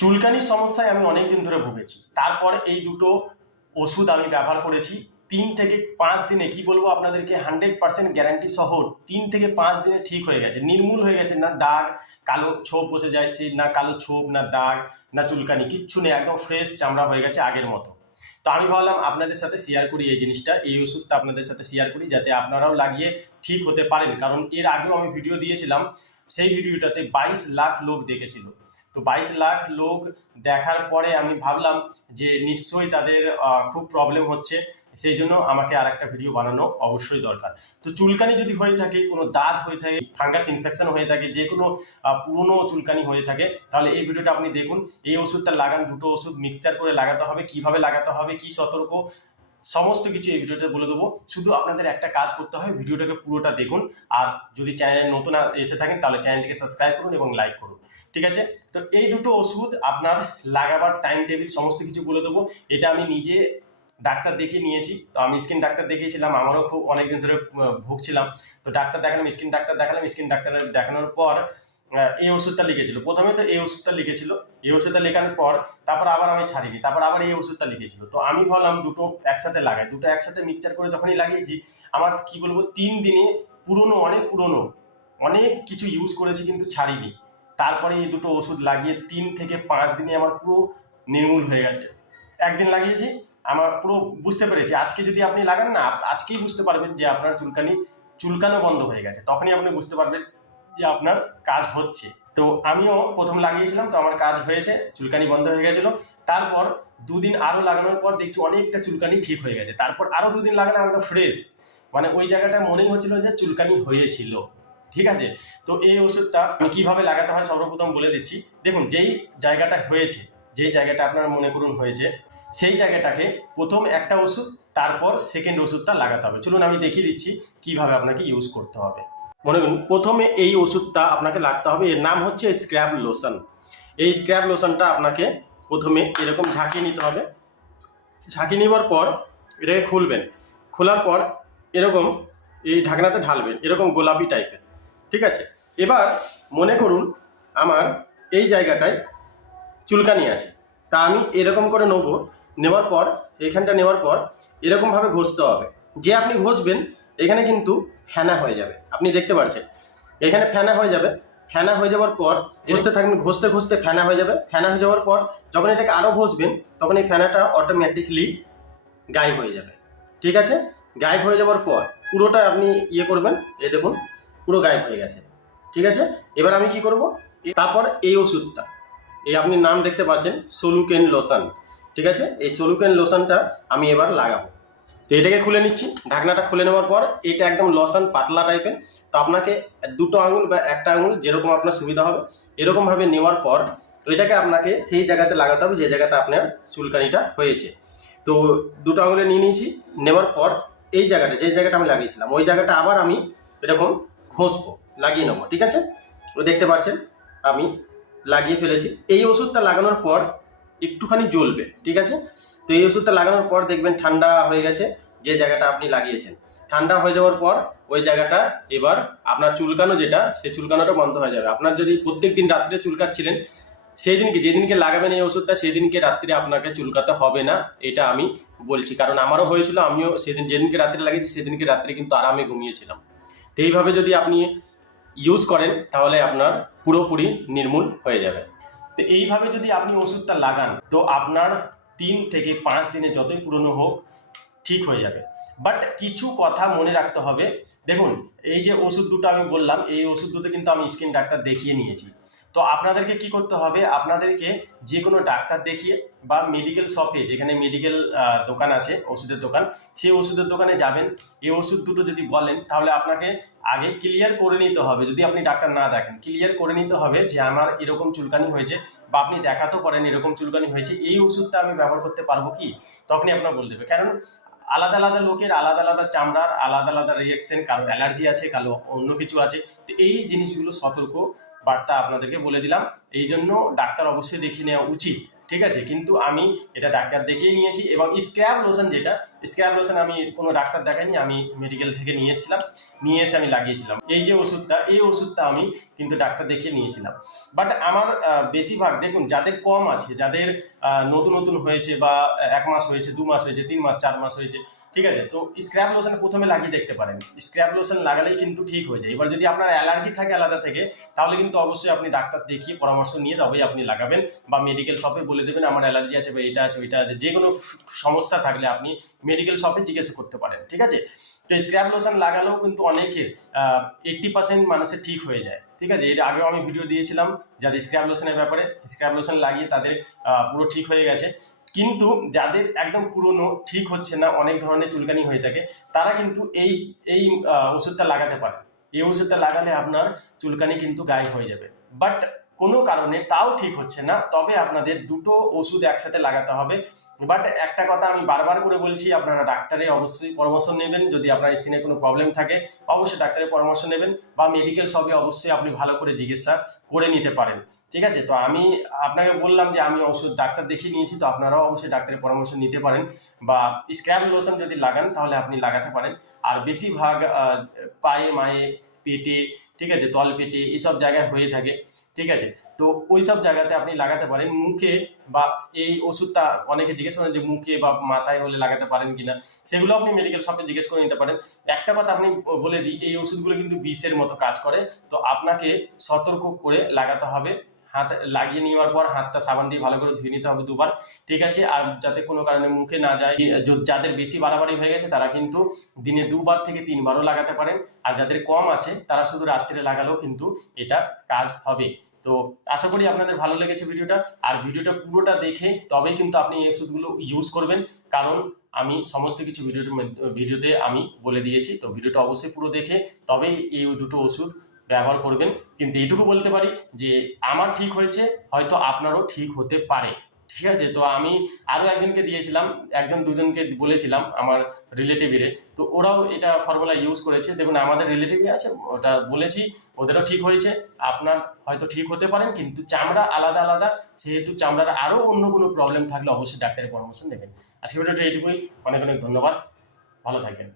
চুলকানির সমস্যায় আমি অনেক দিন ধরে ভুগেছি। তারপর এই দুটো ওষুধ আমি ব্যবহার করেছি। তিন থেকে পাঁচ দিনে কি বলব আপনাদেরকে হান্ড্রেড পার্সেন্ট গ্যারান্টি সহ তিন থেকে পাঁচ দিনে ঠিক হয়ে গেছে। নির্মূল হয়ে গেছে, না দাগ, কালো ছোপ বসে যায়, সেই না কালো ছোপ, না দাগ, না চুলকানি, কিচ্ছু নেই, একদম ফ্রেশ চামড়া হয়ে গেছে আগের মতো। তো আমি ভাবলাম আপনাদের সাথে শেয়ার করি এই জিনিসটা, এই ওষুধটা আপনাদের সাথে শেয়ার করি যাতে আপনারাও লাগিয়ে ঠিক হতে পারেন। কারণ এর আগেও আমি ভিডিও দিয়েছিলাম, সেই ভিডিওটাতে বাইশ লাখ লোক দেখেছিল। তো বাইশ লাখ লোক দেখার পরে আমি ভাবলাম যে নিশ্চয়ই তাদের খুব প্রবলেম হচ্ছে। সেই জন্য আমাকে আর একটা ভিডিও বানানো অবশ্যই দরকার। তো চুলকানি যদি হয়ে থাকে, কোনো দাঁত হয়ে থাকে ফাঙ্গাস ইনফেকশন হয়ে থাকে, যে কোনো পুরনো চুলকানি হয়ে থাকে, তাহলে এই ভিডিওটা আপনি দেখুন। এই ওষুধটা লাগান, দুটো ওষুধ মিক্সচার করে লাগাতে হবে, কীভাবে লাগাতে হবে, কি সতর্ক সমস্ত কিছু এই ভিডিওতে বলে দেবো। শুধু আপনাদের একটা কাজ করতে হয়, ভিডিওটাকে পুরোটা দেখুন। আর যদি চ্যানেলে নতুন এসে থাকেন, তাহলে চ্যানেলটিকে সাবস্ক্রাইব করুন এবং লাইক করুন। ঠিক আছে? তো এই দুটো ওষুধ আপনার লাগাবার টাইম টেবিল সমস্ত কিছু বলে দেবো। এটা আমি নিজে ডাক্তার দেখিয়ে নিয়েছি। তো আমি স্কিন ডাক্তার দেখিয়েছিলাম, আমারও খুব অনেকদিন ধরে ভুগছিলাম। তো ডাক্তার দেখালাম স্কিন ডাক্তার দেখালাম স্কিন ডাক্তার দেখানোর পর এই ওষুধটা লিখেছিল। প্রথমে তো এই ওষুধটা লিখেছিল। এই ওষুধটা লেখানোর পর তারপর আবার আমি ছাড়িনি, তারপর আবার এই ওষুধটা লিখেছিল। তো আমি ভাবলাম দুটো একসাথে লাগাই। দুটো একসাথে মিক্সচার করে যখনই লাগিয়েছি, আমার কি বলব, তিন দিনে পুরনো, অনেক পুরনো, অনেক কিছু ইউজ করেছি কিন্তু ছাড়িনি। তারপরে এই দুটো ওষুধ লাগিয়ে তিন থেকে পাঁচ দিনে আমার পুরো নির্মূল হয়ে গেছে। একদিন লাগিয়েছি, আমার পুরো বুঝতে পেরেছি। আজকে যদি আপনি লাগান না, আজকেই বুঝতে পারবেন যে আপনার চুলকানি, চুলকানো বন্ধ হয়ে গেছে। তখনই আপনি বুঝতে পারবেন যে আপনার কাজ হচ্ছে। তো আমিও প্রথম লাগিয়েছিলাম, তো আমার কাজ হয়েছে, চুলকানি বন্ধ হয়ে গেছিল। তারপর দুদিন আরও লাগানোর পর দেখছি অনেকটা চুলকানি ঠিক হয়ে গেছে। তারপর আরও দুদিন লাগালে আমাকে ফ্রেশ মানে ওই জায়গাটা মনেই হচ্ছিল যে চুলকানি হয়েছিল। ঠিক আছে? তো এই ওষুধটা আমি কীভাবে লাগাতে হয় সর্বপ্রথম বলে দিচ্ছি। দেখুন, যেই জায়গাটা হয়েছে, যেই জায়গাটা আপনার মনে করুন হয়েছে, সেই জায়গাটাকে প্রথম একটা ওষুধ, তারপর সেকেন্ড ওষুধটা লাগাতে হবে। চলুন আমি দেখিয়ে দিচ্ছি কীভাবে আপনাকে ইউজ করতে হবে। মনে করুন প্রথমে এই ওষুধটা আপনাকে লাগতে হবে। এর নাম হচ্ছে স্ক্র্যাব লোশন। এই স্ক্র্যাব লোশনটা আপনাকে প্রথমে এরকম ঝাঁকিয়ে নিতে হবে। ঝাঁকিয়ে নেবার পর এটাকে খুলবেন। খোলার পর এরকম এই ঢাকনাতে ঢালবেন, এরকম গোলাপি টাইপের। ঠিক আছে? এবার মনে করুন আমার এই জায়গাটায় চুলকানি আছে। তা আমি এরকম করে নেব। নেওয়ার পর, এখানটা নেওয়ার পর এরকমভাবে ঘষতে হবে। যে আপনি ঘষবেন এখানে কিন্তু ফেনা হয়ে যাবে। আপনি দেখতে পাচ্ছেন এখানে ফেনা হয়ে যাবে। ফেনা হয়ে যাওয়ার পর ঘষতে থাকবেন, ঘষতে ঘষতে ফেনা হয়ে যাবে। ফেনা হয়ে যাওয়ার পর যখন এটাকে আরও ঘষবেন, তখন এই ফেনাটা অটোমেটিকলি গায়েব হয়ে যাবে। ঠিক আছে? গায়েব হয়ে যাওয়ার পর পুরোটা আপনি ইয়ে করবেন, এই দেখুন, পুরো গায়েব হয়ে গেছে। ঠিক আছে? এবার আমি কি করব? তারপর এই ওষুধটা। এই আপনি নাম দেখতে পাচ্ছেন সলুকেন লোশন ঠিক আছে? এই সলুকেন লোশনটা আমি এবার লাগাবো। তো এটাকে খুলে নিচ্ছি। ঢাকনাটা খুলে নেওয়ার পর এটা একদম লোশন পাতলা টাইপের তো আপনাকে দুটো আঙুল বা একটা আঙুল যেরকম আপনার সুবিধা হবে, এরকমভাবে নেওয়ার পর এটাকে আপনাকে সেই জায়গাতে লাগাতে হবে যে জায়গাতে আপনার চুলকানিটা হয়েছে। তো দুটো আঙুলে নিয়ে নিয়েছি। নেওয়ার পর এই জায়গাটা, যে জায়গাটা আমি লাগিয়েছিলাম, ওই জায়গাটা আবার আমি এরকম ঘষবো, লাগিয়ে নেব, ঠিক আছে? ও দেখতে পাচ্ছেন, আমি লাগিয়ে ফেলেছি। এই ওষুধটা লাগানোর পর একটুখানি জ্বলবে, ঠিক আছে? তো এই ওষুধটা লাগানোর পর দেখবেন ঠান্ডা হয়ে গেছে, যে জায়গাটা আপনি লাগিয়েছেন। ঠান্ডা হয়ে যাওয়ার পর ওই জায়গাটা এবার আপনার চুলকানো যেটা, সেই চুলকানোটা বন্ধ হয়ে যাবে। আপনার যদি প্রত্যেক দিন রাত্রে চুলকাচ্ছিলেন সেই দিনকে যেদিনকে লাগাবেন এই ওষুধটা, সেদিনকে রাত্রে আপনাকে চুলকাতে হবে না, এটা আমি বলছি। কারণ আমারও হয়েছিল, আমিও সেদিন যেদিনকে রাত্রে লাগিয়েছি, সেদিনকে রাত্রে কিন্তু আরামে ঘুমিয়েছিলাম। তো এইভাবে যদি আপনি ইউজ করেন, তাহলে আপনার পুরোপুরি নির্মূল হয়ে যাবে। তো এইভাবে যদি আপনি ওষুধটা লাগান, তো আপনার তিন থেকে পাঁচ দিনে যতই পুরনো হোক, ঠিক হয়ে যাবে। বাট কিছু কথা মনে রাখতে হবে। দেখুন, এই যে ওষুধ দুটো আমি বললাম, এই ওষুধ দুটো কিন্তু আমি স্কিন ডাক্তার দেখিয়ে নিয়েছি। তো আপনাদেরকে কি করতে হবে? আপনাদেরকে যে কোনো ডাক্তার দেখিয়ে বা মেডিকেল শপে যেখানে মেডিকেল দোকান আছে, ওষুধের দোকান, সেই ওষুধের দোকানে যাবেন। এই ওষুধ দুটো যদি বলেন, তাহলে আপনাকে আগে ক্লিয়ার করে নিতে হবে। যদি আপনি ডাক্তার না দেখেন ক্লিয়ার করে নিতে হবে যে আমার এরকম চুলকানি হয়েছে বা আপনি দেখাতেও পারেন এরকম চুলকানি হয়েছে, এই ওষুধটা আমি ব্যবহার করতে পারব কি? তখনই আপনার বলে দেবে। কারণ আলাদা আলাদা লোকের আলাদা আলাদা চামড়ার, আলাদা আলাদা রিয়েকশন কারও অ্যালার্জি আছে, কারও অন্য কিছু আছে। তো এই জিনিসগুলো সতর্ক বার্তা আপনাদেরকে বলে দিলাম। এই জন্য ডাক্তার অবশ্যই দেখিয়ে নেওয়া উচিত, ঠিক আছে? কিন্তু আমি এটা ডাক্তার দেখিয়ে নিয়েছি এবং স্ক্র্যাব লোশন যেটা স্ক্র্যাব লোশন আমি কোনো ডাক্তার দেখাইনি, আমি মেডিকেল থেকে নিয়ে এসেছিলাম, নিয়ে এসে আমি লাগিয়েছিলাম। এই যে ওষুধটা, এই ওষুধটা আমি কিন্তু ডাক্তার দেখিয়ে নিয়েছিলাম। বাট আমার বেশিরভাগ, দেখুন, যাদের কম আছে, যাদের নতুন নতুন হয়েছে বা এক মাস হয়েছে, দু মাস হয়েছে, তিন মাস, চার মাস হয়েছে ঠিক আছে? তো স্ক্র্যাপ লোশন প্রথমে লাগিয়ে দেখতে পারেন। স্ক্র্যাপ লোশন লাগালেই কিন্তু ঠিক হয়ে যায়। এবার যদি আপনার অ্যালার্জি থাকে আলাদা থেকে, তাহলে কিন্তু অবশ্যই আপনি ডাক্তার দেখিয়ে পরামর্শ নিয়ে তবেই আপনি লাগাবেন বা মেডিকেল শপে বলে দেবেন, আমার অ্যালার্জি আছে বা এটা আছে, ওইটা আছে। যে কোনো সমস্যা থাকলে আপনি মেডিকেল শপে জিজ্ঞাসা করতে পারেন, ঠিক আছে? তো স্ক্র্যাপ লোশন লাগালেও কিন্তু অনেকের এইট্টি পার্সেন্ট মানুষের ঠিক হয়ে যায়, ঠিক আছে? এর আগেও আমি ভিডিও দিয়েছিলাম যাদের স্ক্র্যাপ লোশনের ব্যাপারে। স্ক্র্যাপ লোশন লাগিয়ে তাদের পুরো ঠিক হয়ে গেছে। কিন্তু যাদের একদম পুরনো, ঠিক হচ্ছে না, অনেক ধরনের চুলকানি হয়ে থাকে, তারা কিন্তু এই এই ওষুধটা লাগাতে পারে। এই ওষুধটা লাগালে আপনার চুলকানি কিন্তু গায়ে হয়ে যাবে। বাট কোনো কারণে তাও ঠিক হচ্ছে না। তবে আপনাদের দুটো ওষুধ একসাথে লাগাতে হবে। বাট একটা কথা আমি বারবার করে বলছি, আপনারা ডাক্তারের অবশ্যই পরামর্শ নেবেন। যদি আপনার স্কিনে কোনো প্রবলেম থাকে, অবশ্যই ডাক্তারের পরামর্শ নেবেন বা মেডিকেল শপে অবশ্যই আপনি ভালো করে জিজ্ঞাসা করে নিতে পারেন। ঠিক আছে? তো আমি আপনাকে বললাম যে, আমি ওষুধ ডাক্তার দেখিয়ে নিয়েছি, তো আপনারাও অবশ্যই ডাক্তারের পরামর্শ নিতে পারেন। বা স্ক্র্যাব লোশন যদি লাগান, তাহলে আপনি লাগাতে পারেন। আর বেশিরভাগ পায়ে, মায়ে, পেটে, ঠিক আছে? তল পেটে এইসব জায়গায় হয়ে থাকে। ঠিক আছে? তো ওই সব জায়গাতে আপনি লাগাতে পারেন। মুখে বা এই ওষুধটা অনেকে জিজ্ঞেস করেন যে মুখে বা মাথায় হলে লাগাতে পারেন কিনা? সেগুলো আপনি মেডিকেল শপে জিজ্ঞেস করে নিতে পারেন। একটা কথা আপনি বলে দিই, এই ওষুধগুলো কিন্তু বিষের মতো কাজ করে। তো আপনাকে সতর্ক করে লাগাতে হবে। হাত লাগিয়ে নেওয়ার পর হাতটা সাবান দিয়ে ভালো করে ধুয়ে নিতে হবে দুবার, ঠিক আছে? আর যাতে কোনো কারণে মুখে না যায়। যাদের বেশি বাড়াবাড়ি হয়ে গেছে, তারা কিন্তু দিনে দুবার থেকে তিনবারও লাগাতে পারেন। আর যাদের কম আছে, তারা শুধু রাত্রে লাগালেও কিন্তু এটা কাজ হবে। তো আশা করি আপনাদের ভালো লেগেছে ভিডিওটা। আর ভিডিওটা পুরোটা দেখে তবেই কিন্তু আপনি এই ওষুধগুলো ইউজ করবেন। কারণ আমি সমস্ত কিছু ভিডিওর ভিডিওতে আমি বলে দিয়েছি। তো ভিডিওটা অবশ্যই পুরো দেখে তবেই এই দুটো ওষুধ ব্যবহার করবেন। কিন্তু এটুকু বলতে পারি যে, আমার ঠিক হয়েছে, হয়তো আপনারও ঠিক হতে পারে। ঠিক আছে, তো আমি আরও একজনকে দিয়েছিলাম, একজন দুজনকে বলেছিলাম আমার রিলেটিভের তো ওরাও এটা ফর্মুলা ইউজ করেছে। দেখুন, আমাদের রিলেটিভই আছে, ওটা বলেছি, ওদেরও ঠিক হয়েছে। আপনার হয়তো ঠিক হতে পারেন, কিন্তু চামড়া আলাদা আলাদা। সেহেতু চামড়ার আরও অন্য কোনো প্রবলেম থাকলে অবশ্যই ডাক্তারের পরামর্শ নেবেন। আজকে ভিডিওটা এইটুকুই। অনেক অনেক ধন্যবাদ। ভালো থাকবেন।